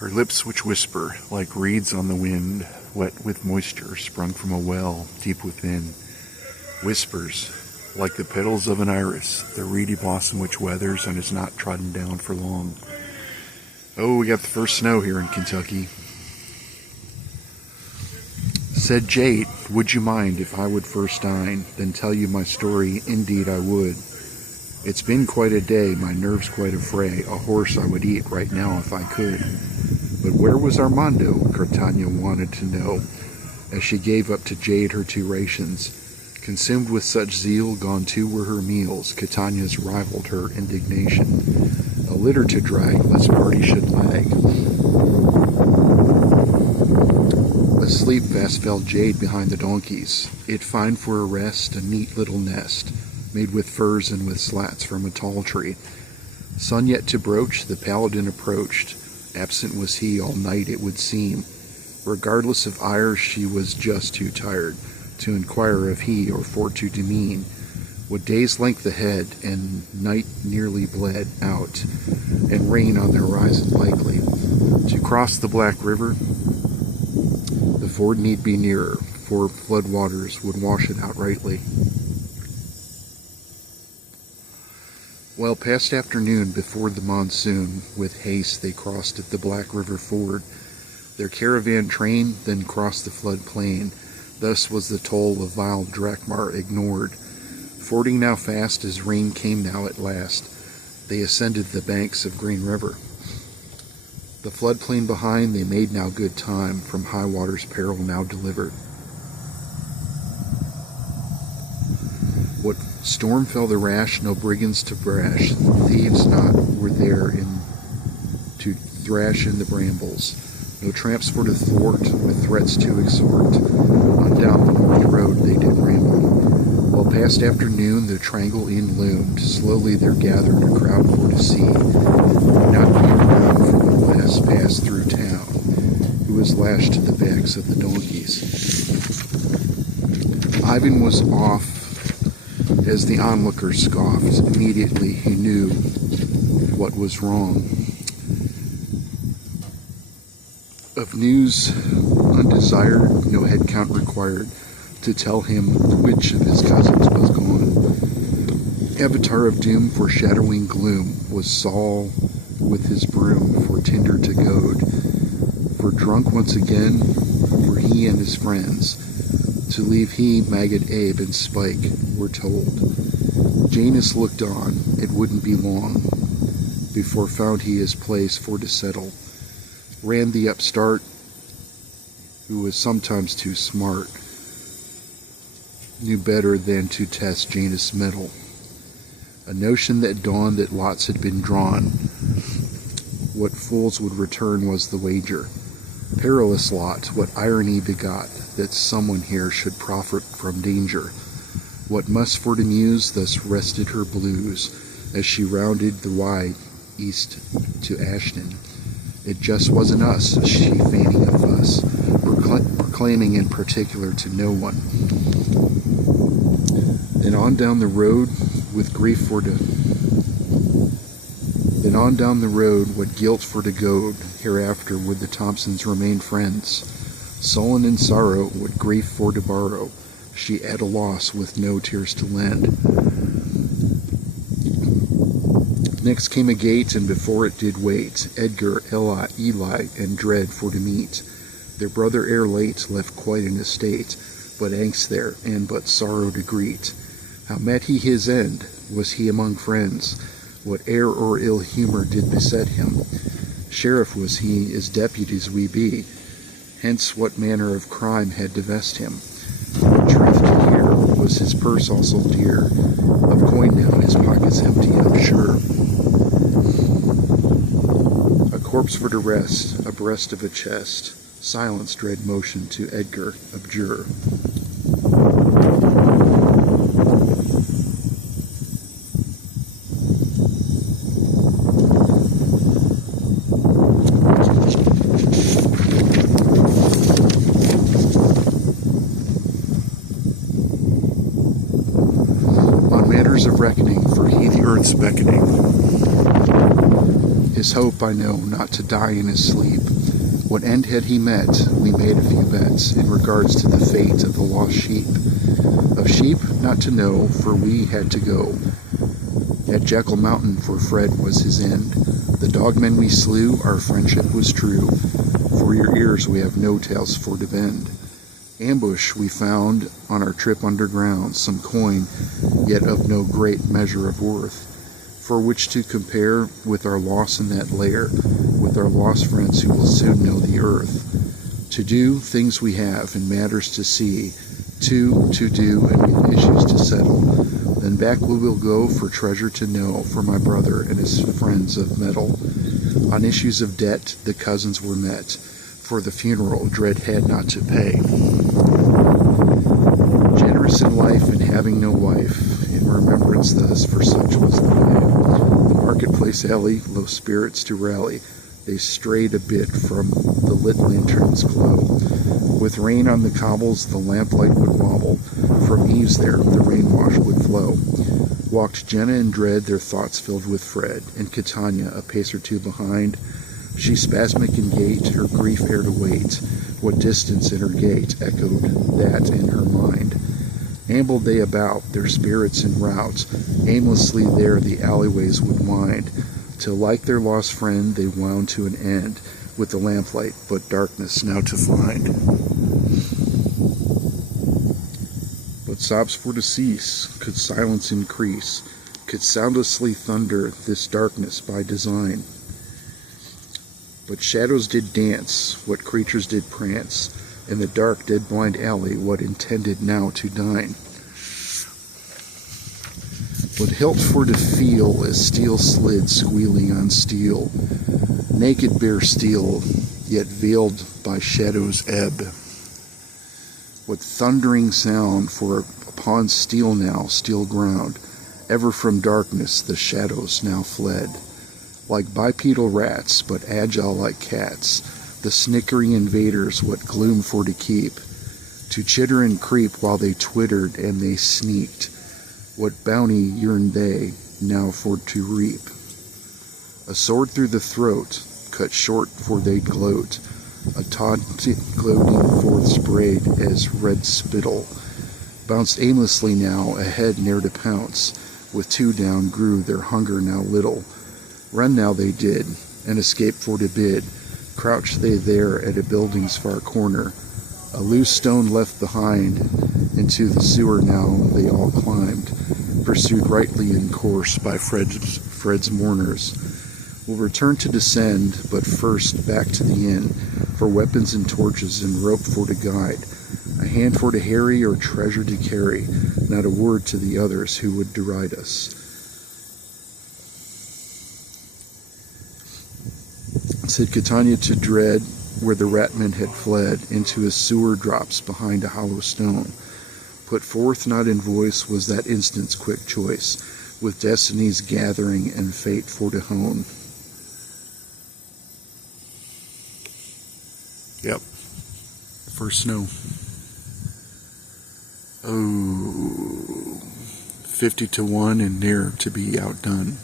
Her lips which whisper, like reeds on the wind, wet with moisture sprung from a well deep within. Whispers, like the petals of an iris, the reedy blossom which weathers and is not trodden down for long. Oh, we got the first snow here in Kentucky. Said Jade, would you mind if I would first dine, then tell you my story? Indeed I would. It's been quite a day, my nerves quite affray. A horse I would eat right now if I could. But where was Armando? Cartagena wanted to know, as she gave up to Jade her 2 rations. Consumed with such zeal, gone too were her meals. Catania's rivaled her indignation. A litter to drag, lest party should lag. Asleep fast fell Jade behind the donkeys. It find for a rest a neat little nest, made with furs and with slats from a tall tree. Sun yet to broach, the paladin approached. Absent was he all night, it would seem. Regardless of ire, she was just too tired to inquire of he or for to demean. What day's length ahead, and night nearly bled out, and rain on the horizon likely. To cross the Black River, the ford need be nearer, for flood waters would wash it out rightly. Well, past afternoon, before the monsoon, with haste they crossed at the Black River ford. Their caravan train then crossed the flood plain. Thus was the toll of vile Drakmar ignored. Fording now fast as rain came now at last, they ascended the banks of Green River. The floodplain behind they made now good time, from high water's peril now delivered. What storm fell the rash, no brigands to brash, thieves not were there to thrash in the brambles, no tramps for to thwart, with threats to exhort. On down the north road they did ramble. While past afternoon the triangle in loomed, slowly there gathered a crowd for to see, not being around from the west passed through town, who was lashed to the backs of the donkeys. Ivan was off as the onlookers scoffed. Immediately he knew what was wrong. Of news undesired, no head count required to tell him which of his cousins was gone. Avatar of doom, foreshadowing gloom, was Saul with his broom for tinder to goad. For drunk once again were he and his friends, to leave he, Maggot, Abe, and Spike were told. Janus looked on, it wouldn't be long before found he his place for to settle. Ran the upstart, who was sometimes too smart, knew better than to test Janus' mettle. A notion that dawned that lots had been drawn. What fools would return was the wager. Perilous lot, what irony begot, that someone here should profit from danger. What must for to muse thus rested her blues, as she rounded the wide east to Ashton. It just wasn't us, she feigning a fuss, proclaiming in particular to no one. Then on down the road what guilt for to goad, hereafter would the Thompsons remain friends. Sullen in sorrow, what grief for to borrow, she at a loss with no tears to lend. Next came a gate, and before it did wait, Edgar, Eli, and Dread for to meet. Their brother ere late left quite an estate, but angst there, and but sorrow to greet. How met he his end? Was he among friends? What air or ill humor did beset him? Sheriff was he, as deputies we be. Hence what manner of crime had divest him? Truth to hear, was his purse also dear? Of coin now his pockets empty, I'm sure. A corpse for to rest, abreast of a chest. Silence dread motion to Edgar, abjure. Of reckoning, for he the earth's beckoning. His hope, I know, not to die in his sleep. What end had he met? We made a few bets in regards to the fate of the lost sheep. Of sheep, not to know, for we had to go. At Jekyll Mountain, for Fred was his end. The dogmen we slew, our friendship was true. For your ears we have no tales for to bend. Ambush we found on our trip underground, some coin, yet of no great measure of worth, for which to compare with our loss in that lair, with our lost friends who will soon know the earth. To do things we have, and matters to see, to do, and with issues to settle. Then back we will go for treasure to know, for my brother and his friends of metal. On issues of debt the cousins were met, for the funeral dread had not to pay. Generous in life and having no wife, in remembrance thus, for such was the way. The marketplace alley, low spirits to rally, they strayed a bit from the lit lantern's glow. With rain on the cobbles, the lamplight would wobble. From eaves there, the rain-wash would flow. Walked Jenna in dread, their thoughts filled with Fred, and Catania, a pace or two behind. She spasmic in gait, her grief ere to wait. What distance in her gait echoed that in her mind. Ambled they about, their spirits in rout. Aimlessly there the alleyways would wind, till like their lost friend they wound to an end, with the lamplight but darkness now to find. But sobs for to cease, could silence increase, could soundlessly thunder this darkness by design. But shadows did dance, what creatures did prance, in the dark dead blind alley, what intended now to dine. What hilt for to feel as steel slid squealing on steel, naked bare steel, yet veiled by shadow's ebb. What thundering sound, for upon steel now, steel ground, ever from darkness the shadows now fled. Like bipedal rats, but agile like cats, the snickering invaders what gloom for to keep, to chitter and creep while they twittered and they sneaked. What bounty yearned they now for to reap? A sword through the throat, cut short for they'd gloat, a taunt gloating forth sprayed as red spittle, bounced aimlessly now, ahead ne'er to pounce, with two down grew their hunger now little. Run now they did, and escape for to bid, crouched they there at a building's far corner, a loose stone left behind, into the sewer now they all climbed, pursued rightly in course by Fred's mourners. We'll return to descend, but first back to the inn, for weapons and torches and rope for to guide, a hand for to harry or treasure to carry, not a word to the others who would deride us. Said Catania to dread, where the ratman had fled, into a sewer drops behind a hollow stone. Put forth not in voice was that instant's quick choice, with destinies gathering and fate for to hone. Yep. First snow. Oh, 50 to 1 and near to be outdone.